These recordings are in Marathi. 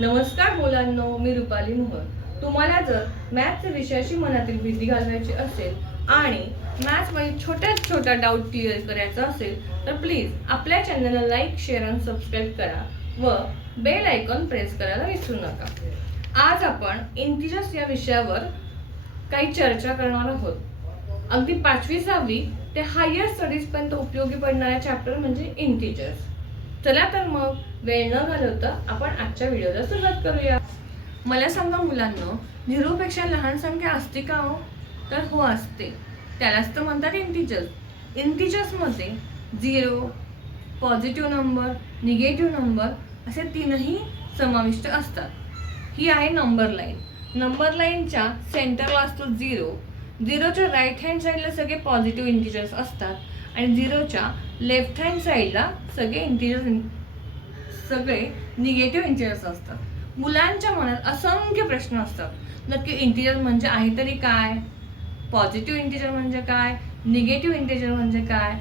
नमस्कार मुलांनो, मी रुपाली मोहन. तुम्हाला जर मॅथ्स विषयाची मनातील भीती घालवायची असेल आणि मॅथ्समध्ये छोट्यात छोटा डाऊट क्लिअर करायचा असेल तर प्लीज आपल्या चॅनलला लाईक, शेअर आणि सबस्क्राईब करा व बेल आयकॉन प्रेस करायला विसरू नका. आज आपण इंटिजर्स या विषयावर काही चर्चा करणार आहोत. अगदी 5वी 6वी ते हायर स्टडीज पर्यंत उपयोगी पडणारा चॅप्टर म्हणजे इंटिजर्स. चला तर मग वेळ न घालवता आपण आजच्या व्हिडिओला सुरुवात करूया. मला सांगा मुलांना, 0 पेक्षा लहान संख्या असते का हो? तर हो, असते. त्यालाच तर म्हणतात इंटिजर्स. इंटिजर्समध्ये 0, पॉझिटिव्ह नंबर, निगेटिव्ह नंबर असे तीनही समाविष्ट असतात. ही आहे नंबर लाईन. नंबर लाईनच्या सेंटरला असतो 0. 0च्या राईट हँड साईडला सगळे पॉझिटिव्ह इंटिजर्स असतात आणि 0च्या लेफ्ट हँड साईडला सगळे निगेटिव्ह इंटिजर्स असतात. मुलांच्या मनात असंख्य प्रश्न असतात. नक्की इंटिजर म्हणजे आहे तरी काय? पॉझिटिव्ह इंटिजर म्हणजे काय? निगेटिव्ह इंटिजर म्हणजे काय?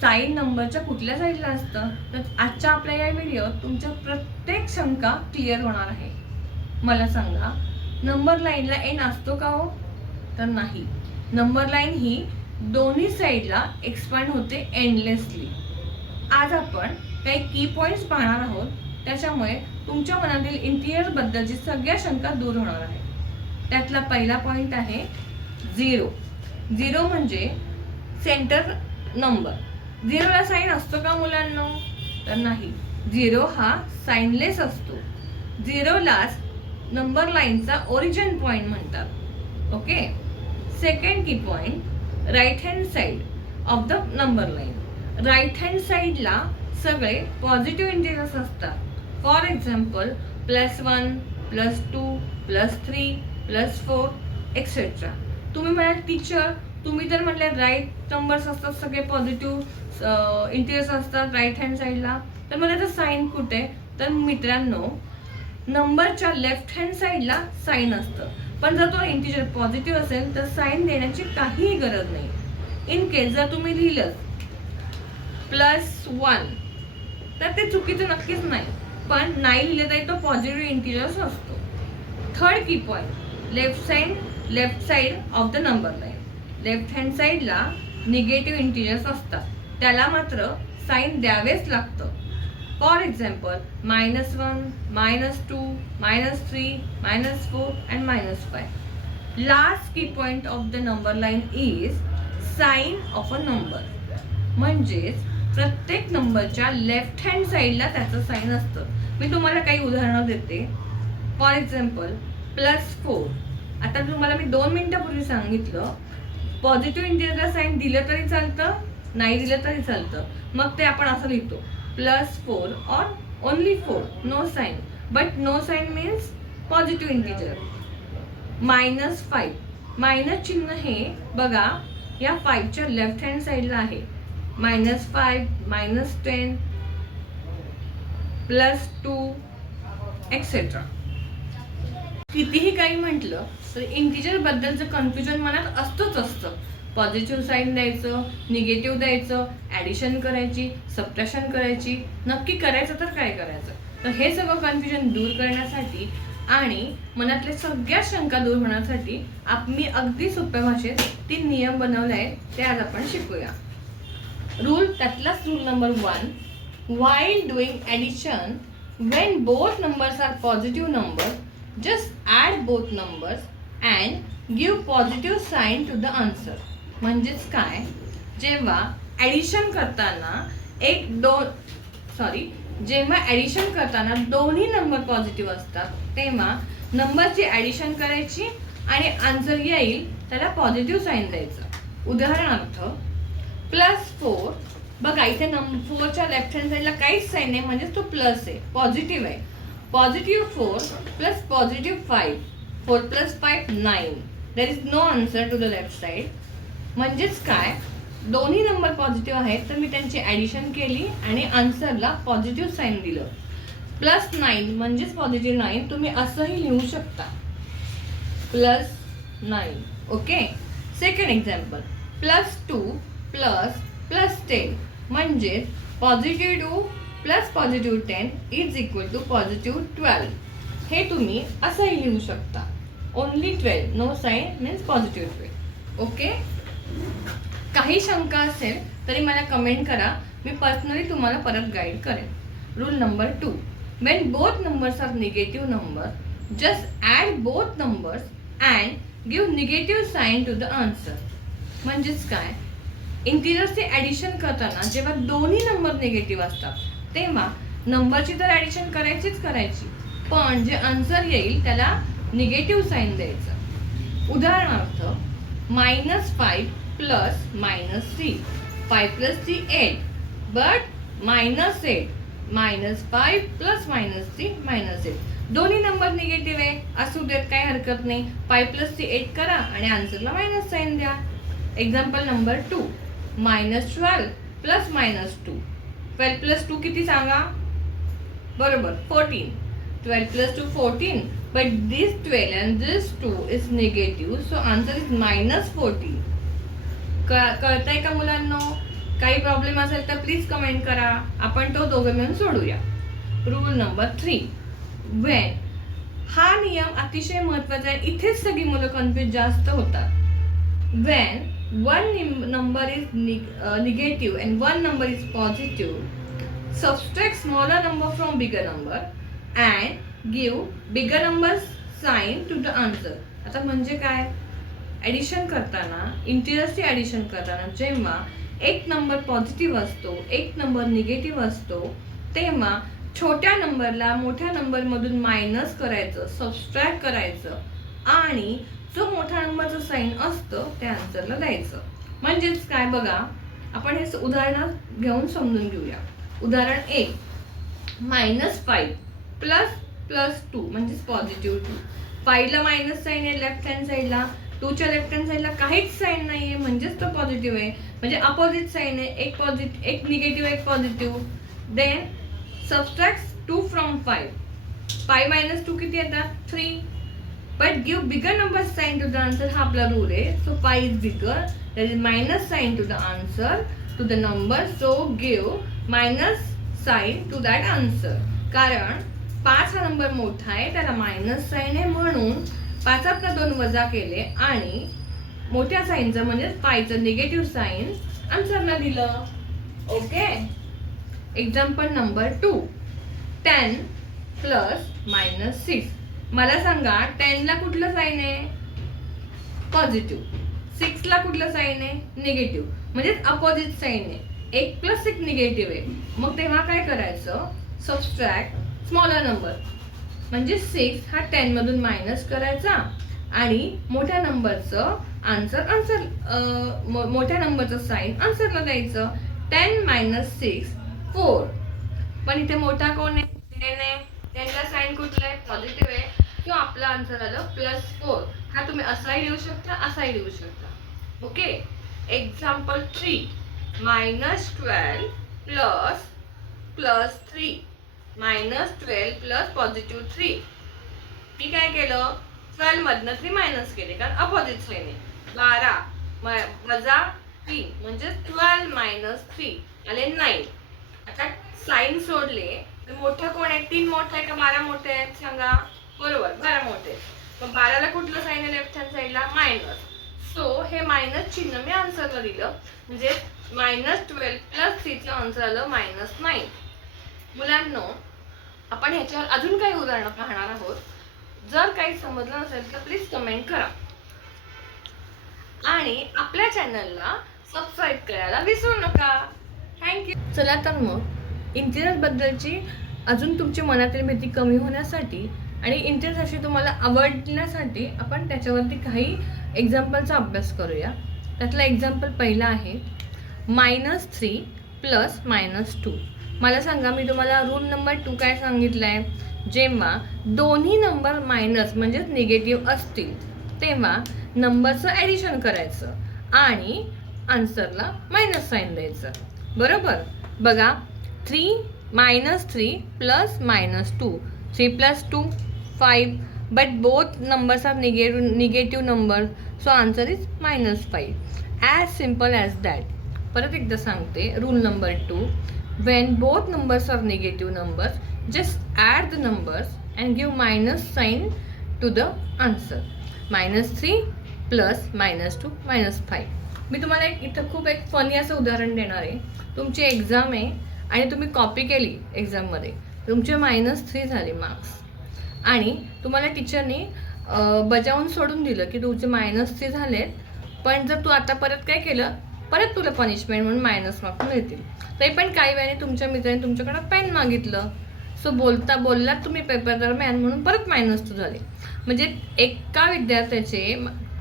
साईन नंबरच्या कुठल्या साईडला असतं? तर आजच्या आपल्या या व्हिडिओत तुमच्या प्रत्येक शंका क्लिअर होणार आहे. मला सांगा, नंबर लाईनला एन असतो का हो? तर नाही. नंबर लाईन ही दोन्ही साईडला एक्सपांड होते एंडलेसली. आज आपण काही की पॉइंट्स पाहणार आहोत, त्याच्यामुळे तुमच्या मनातील इंटिजर बद्दलची सगळ्या शंका दूर होणार आहे. त्यातला पहिला पॉइंट आहे 0. 0 म्हणजे सेंटर नंबर. 0ला साईन असतो का मुलांना? तर नाही. 0 हा साइनलेस असतो. 0लाच नंबर लाईनचा ओरिजिन पॉइंट म्हणतात. ओके. सेकंड की point, right hand side of the number line. Right hand साईडला सगळे पॉझिटिव्ह इंटिजर्स असतात. For example +1, +2, +3, +4 etcetera. तुम्ही म्हणाल टीचर, तुम्ही तर म्हटले राईट नंबर्स असतात, सगळे पॉझिटिव्ह इंटिजर्स असतात राईट हँड साईडला, तर मग त्याचं साईन कुठे? तर मित्रांनो, नंबरच्या लेफ्ट हँड साईडला साईन असतं, पण जर तो इंटिजर पॉझिटिव्ह असेल तर साईन देण्याची काहीही गरज नाही. इन केस जर तुम्ही लिहिलं +1 तर ते चुकीचं नक्कीच नाही, पण नाही लिहिलं तरी तो पॉझिटिव्ह इंटिजर्स असतो. थर्ड की point, left side of the number line. Left hand साईडला निगेटिव्ह इंटिजर्स असतात, त्याला मात्र साईन द्यावेच लागतं. For example -1, -2, -3, -4 and -5. लास्ट की point of the number line is sine of a number. म्हणजेच प्रत्येक नंबरच्या लेफ्ट हँड साईडला त्याचं साईन असतं. मी तुम्हाला काही उदाहरणं देते. For example +4. आता तुम्हाला मी 2 मिनिटापूर्वी सांगितलं, पॉझिटिव्ह इंटिजरला साईन दिलं तरी चालतं, नाही दिलं तरी चालतं. मग ते आपण असं लिहितो +4 और only 4, no sign. But no sign means positive integer. -5. Minus चिन्ह हे बघा या 5च्या लेफ्ट हँड साईडला आहे. -5, -10, +2 एक्सेट्रा. कितीही काही म्हटलं तर इंटिजर बद्दलचं कन्फ्युजन मनात असतं. पॉझिटिव्ह साईन द्यायचं, निगेटिव्ह द्यायचं, ॲडिशन करायची, सबट्रॅक्शन करायची, नक्की करायचं तर काय करायचं? तर हे सगळं कन्फ्युजन दूर करण्यासाठी आणि मनातल्या सगळ्या शंका दूर होण्यासाठी मी अगदी सोप्या भाषेत 3 नियम बनवले आहेत, ते आज आपण शिकूया. त्यातलाच rule number 1, while doing addition, when both numbers are positive numbers, just add both numbers and give positive sign to the answer. म्हणजेच काय? जेव्हा ॲडिशन करताना दोन्ही नंबर पॉझिटिव्ह असतात, तेव्हा नंबरची ॲडिशन करायची आणि आन्सर येईल त्याला पॉझिटिव्ह साईन द्यायचं. उदाहरणार्थ +4. बघा इथे 4च्या लेफ्ट हँड साईडला काहीच साईन नाही, म्हणजे तो प्लस आहे, पॉझिटिव्ह आहे. +4 plus +5, 4 + 5 9. There is no answer to the left side. म्हणजेच काय? दोन्ही नंबर पॉझिटिव्ह आहेत, तर मी त्यांची ॲडिशन केली आणि आन्सरला पॉझिटिव्ह साईन दिलं. +9 म्हणजेच पॉझिटिव्ह 9. तुम्ही असंही लिहू शकता, +9. ओके. सेकंड एक्झाम्पल +2 +10 म्हणजे positive 2 plus positive 10 is equal to positive 12. हे तुम्ही असंही लिहू शकता. Only 12, no sign means positive 12. Okay. काही शंका असेल तरी मला कमेंट करा, मी पर्सनली तुम्हाला परत गाईड करेन. Rule number 2, when both numbers are negative number, just add both numbers and give negative sign to the answer. म्हणजेच काय, इंटिजर्सचे ॲडिशन करताना जेव्हा दोन्ही नंबर निगेटिव्ह असतात तेव्हा नंबरची तर ॲडिशन करायचीच करायची, पण जे आन्सर येईल त्याला निगेटिव्ह साईन द्यायचं. उदाहरणार्थ -5 प्लस -3, 5 प्लस 3 8, बट -8 -5 प्लस -3 -8. दोन्ही नंबर निगेटिव्ह आहे, असू देत, काही हरकत नाही. 5 प्लस 3 8 करा आणि आन्सरला मायनस साईन द्या. Example number 2, -12 plus -2. 12 प्लस 2 किती सांगा? बरोबर 14. 12 plus 2 14, but this 12 and this 2 is negative, so answer is -14. कळतंय का मुलांनो? काही प्रॉब्लेम असेल तर प्लीज कमेंट करा, आपण तो दोघं मिळून सोडूया. Rule number 3, Wien. हा नियम अतिशय महत्त्वाचा आहे, इथेच सगळी मुलं कन्फ्यूज जास्त होतात. Wien one number is negative and one number is positive, subtract smaller number from bigger number and give bigger number sign to the answer. आता म्हणजे काय, ॲडिशन करताना, इंटिजर्सची ॲडिशन करताना जेव्हा एक नंबर पॉझिटिव्ह असतो, एक नंबर निगेटिव्ह असतो, तेव्हा छोट्या नंबरला मोठ्या नंबरमधून मायनस करायचं, सबस्ट्रॅक्ट करायचं आणि जो मोठ्या नंबरचं साईन असतं त्या आन्सरला द्यायचं. म्हणजेच काय बघा, आपण हे उदाहरण घेऊन समजून घेऊया. उदाहरण 1, -5 प्लस 2 म्हणजेच पॉझिटिव्ह 2. 5 ला मायनस साईन आहे लेफ्ट हँड साईडला, 2 च्या लेफ्ट हँड साईडला काहीच साईन नाही आहे, म्हणजेच तो पॉझिटिव्ह आहे. म्हणजे अपोजिट साईन आहे, एक निगेटिव्ह एक पॉझिटिव्ह. Then subtract 2 from 5. 5 - 2 किती येतात? 3. But give bigger number sign to the answer. हा आपला रूल आहे. So 5 is bigger. There is minus sign to the answer, to the number. So give minus sign to that answer. कारण 5 हा नंबर मोठा आहे, त्याला मायनस साईन आहे, म्हणून 5 2 वजा केले आणि मोठ्या साईनचं म्हणजे 5चं निगेटिव्ह साईन आन्सरला दिलं. ओके. Example number 2, 10 plus -6. मला सांगा 10 ला कुठलं साईन आहे? पॉझिटिव्ह. 6 ला कुठलं साईन आहे? निगेटिव्ह. म्हणजे अपोजिट साईन आहे. 1 प्लस 1 निगेटिव्ह आहे. मग तेव्हा काय करायचं? सबस्ट्रॅक्ट स्मॉलर नंबर म्हणजे 6 हा 10 मधून मायनस करायचा आणि मोठ्या नंबरचं मोठ्या नंबरचं साईन आन्सरला द्यायचं. 10 - 6 4. पण इथे मोठा कोण आहे? 10 आहे. 10 ला साईन कुठलं आहे? पॉझिटिव्ह आहे. किंवा आपला आन्सर आलं +4. हा तुम्ही असाही लिहू शकता, असाही लिहू शकता. Okay. Example 3, -12 plus 3. -12 plus positive 3. मी काय केलं? 12 मधनं 3 मायनस केले, कारण अपोजिट साईन आहे. 12 वजा 3 म्हणजे 12 - 3 आले 9. आता साईन सोडले तर मोठं कोण आहे? 3 मोठं आहे का 12 मोठे आहेत? सांगा. बरोबर 12 मोठे. मग 12 ला कुठलं साईन आहे लेफ्ट हँड साईडला? मायनस. सो हे मायनस चिन्ह मी आन्सरला दिलं, म्हणजे -12 प्लस 3 चं आन्सर आलं -9. मुलांनो, आपण ह्याच्यावर अजून काही उदाहरणं पाहणार आहोत. जर काही समजलं नसेल तर प्लीज कमेंट करा आणि आपल्या चॅनलला सबस्क्राईब करायला विसरू नका. थँक्यू. चला तर मग इंटिजर बद्दलची अजून तुमची मनातील भीती कमी होण्यासाठी आणि इंटिजर तुम्हाला आवडण्यासाठी आपण त्याच्यावरती काही एक्झाम्पलचा अभ्यास करूया. त्यातला एक्झाम्पल पहिला आहे -3 प्लस -2. मला सांगा, मी तुम्हाला रूल नंबर 2 काय सांगितलं आहे? जेव्हा दोन्ही नंबर मायनस म्हणजेच निगेटिव्ह असतील तेव्हा नंबरचं ॲडिशन करायचं आणि आन्सरला मायनस साईन द्यायचं. बरोबर. बघा, -3 plus -2. 3 + 2 5, but both numbers are negative numbers, so answer is -5. As simple as that. परत एकदा सांगते. Rule number 2, when both numbers are negative numbers, just add the numbers and give minus sign to the answer. -3 plus -2 -5. मी तुम्हाला इथं खूप एक फनी असं उदाहरण देणार आहे. तुमची एक्झाम आहे आणि तुम्ही कॉपी केली एक्झाममध्ये, तुमचे -3 झाले मार्क्स आणि तुम्हाला टीचरनी बजावून सोडून दिलं की तुमचे -3 झालेत, पण जर तू आता परत काय केलं, परत तुला पनिशमेंट म्हणून मायनस मार्क्स मिळतील. तरी पण काही वेळाने तुमच्या मित्राने तुमच्याकडं पेन मागितलं, सो बोललात तुम्ही पेपर दरम्यान म्हणून परत -2 झाले. म्हणजे एका विद्यार्थ्याचे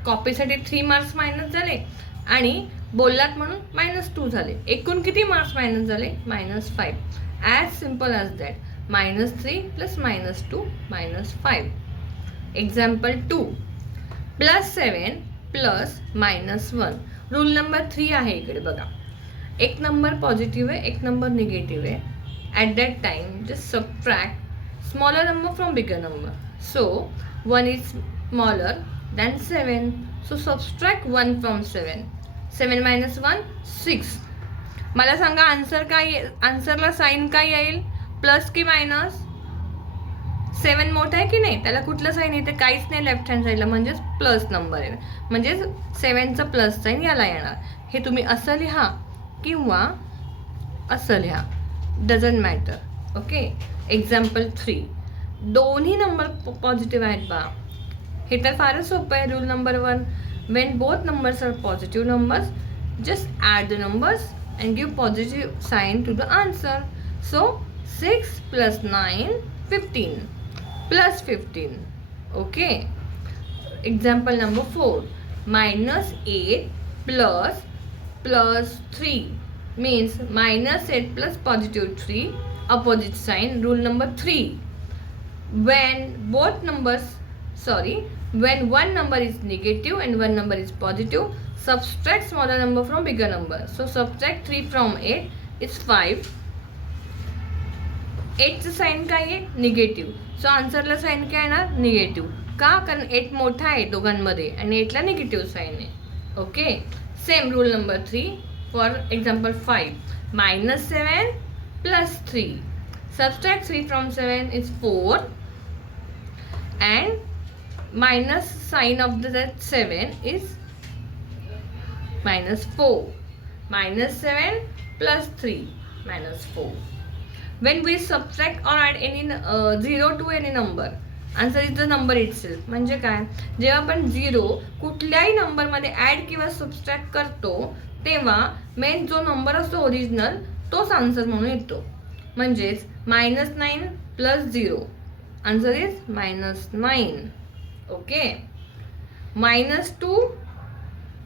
कॉपीसाठी 3 मार्क्स मायनस झाले आणि बोललात म्हणून -2 झाले. एकूण किती मार्क्स मायनस झाले? -5. As simple as that. -3 plus -2 -5. Example 2. +7 plus -1. Rule number 3 आहे इकडे बघा. एक नंबर पॉझिटिव्ह आहे, एक नंबर निगेटिव्ह आहे. At that time just subtract smaller number from bigger number. So 1 is smaller than 7. So subtract 1 from 7. 7 - 1 6. मला सांगा आन्सर काय, आन्सरला साईन काय येईल? प्लस की मायनस? 7 मोठा आहे की नाही, त्याला कुठलं साईन येते? काहीच नाही लेफ्ट हँड साईडला, म्हणजेच प्लस नंबर आहे. म्हणजेच 7चं प्लस साईन याला येणार. हे तुम्ही असं लिहा किंवा असं लिहा, डझंट मॅटर. ओके. एक्झाम्पल 3. दोन्ही नंबर पॉझिटिव्ह आहेत बा. हे तर फारच सोपं आहे. Rule number 1. When both numbers are positive numbers, just add the numbers and give positive sign to the answer. So 6 + 9 15 plus 15. Okay. Example number 4. -8 plus 3 means -8 plus +3, opposite sign. Rule number 3. When one number is negative and one number is positive, subtract smaller number from bigger number. So subtract 3 from 8 is 5. 8चं sine काय आहे? निगेटिव्ह. सो आन्सरला साईन काय येणार? निगेटिव्ह. का? कारण 8 मोठा आहे दोघांमध्ये आणि 8ला निगेटिव्ह साईन आहे. Okay. Same rule number 3 for example 5. -7 plus 3. Subtract 3 from 7 is 4. And minus sign of that 7 is -4. -7 plus 3 -4. When we subtract or add any 0 to any number, answer is the number itself. म्हणजे काय? जेव्हा आपण 0 कुठल्याही नंबरमध्ये ॲड किंवा सबट्रॅक्ट करतो तेव्हा मेन जो नंबर असतो ओरिजिनल तोच आन्सर म्हणून येतो. म्हणजेच -9 plus 0. Answer is -9. Okay. -2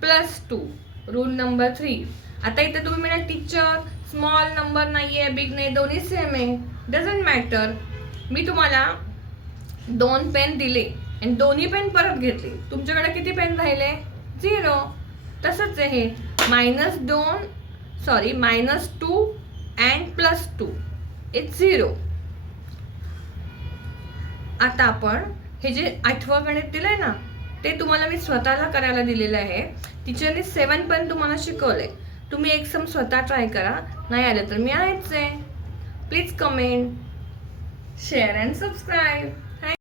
plus 2. Rule number 3. आता इथे तुम्ही म्हणा टीचर स्मॉल नंबर नाही आहे, बिग नाही, दोन्ही सेम आहे. Doesn't matter. मी तुम्हाला 2 पेन दिले आणि दोन्ही पेन परत घेतले. तुमच्याकडे किती पेन राहिले? 0. तसंच आहे हे. -2 and +2 इज 0. आता आपण हे जे 8वं गणित दिलंय ना, ते तुम्हाला मी स्वतःला करायला दिलेलं आहे. टीचरने 7 पण तुम्हाला शिकवलंय. तुम्ही एक सम स्वतः ट्राय करा. नाही आलं तर मी आहेच आहे. Please comment, share and subscribe.